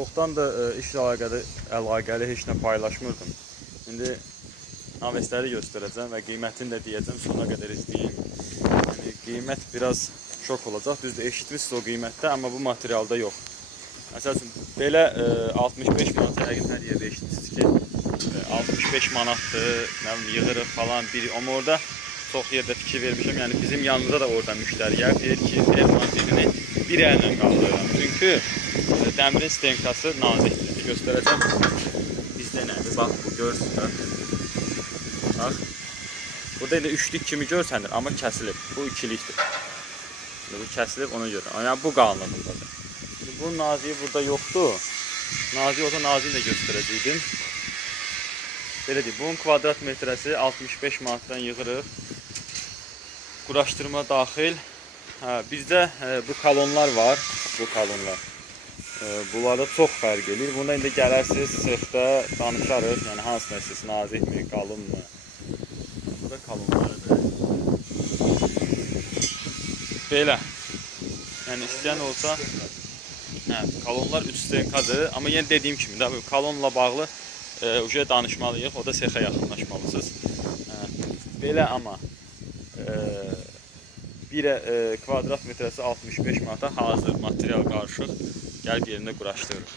Çoxdan da işlə əlaqəli heç nə paylaşmırdım. İndi avesləri göstərəcəm və qiymətini də deyəcəm, sona qədər izləyin. Yəni, qiymət biraz şok olacaq. Düzdür, eşitmişsiniz o qiymətdə, amma bu materialda yox. Məsəl üçün, belə 65 manat yəqin hər yerdə eşitmişsiniz ki, 65 manatdır, nə bilim, yığırıq falan. Amma orada çox yerdə fikir vermişəm. Yəni, bizim yanımıza da orada müştəriyə deyir ki, fermanın birini bir əllə qaldırıram. Çünki dəmirin stenkası nazikdir. Göstərəcəm. Bizdə nədir? Bax, bu görürsünüz. Bax. Burada elə üçlük kimi görsənir, amma kəsilib. Bu ikilikdir. Bu kəsilib ona görə. Yəni, bu qalınlığındadır. Bunun naziyi burada yoxdur. Nazik olsa naziyi də göstərəcəkdim. Belə deyim, bunun kvadrat metrəsi 65 manatdan yığırıq. Quraşdırma daxil. Bizdə bu kolonlar var. Bu kolonlar. Bunlarda çox fərq edir. Bunda indi gələrsiniz, sexdə danışarıq. Yəni, hansına siz nazikmi, qalınmı? Burada kolonlarıdır. Belə. Yəni, istəyən olsa, kolonlar 3 stenkadır. Amma yenə dediyim kimi, kolonla bağlı danışmalıyıq. O da sexə yaxınlaşmalısınız. Belə, amma bir kvadrat metrəsi 65 manata hazır material qarışıq. Gəlib yerində quraşdırırıq.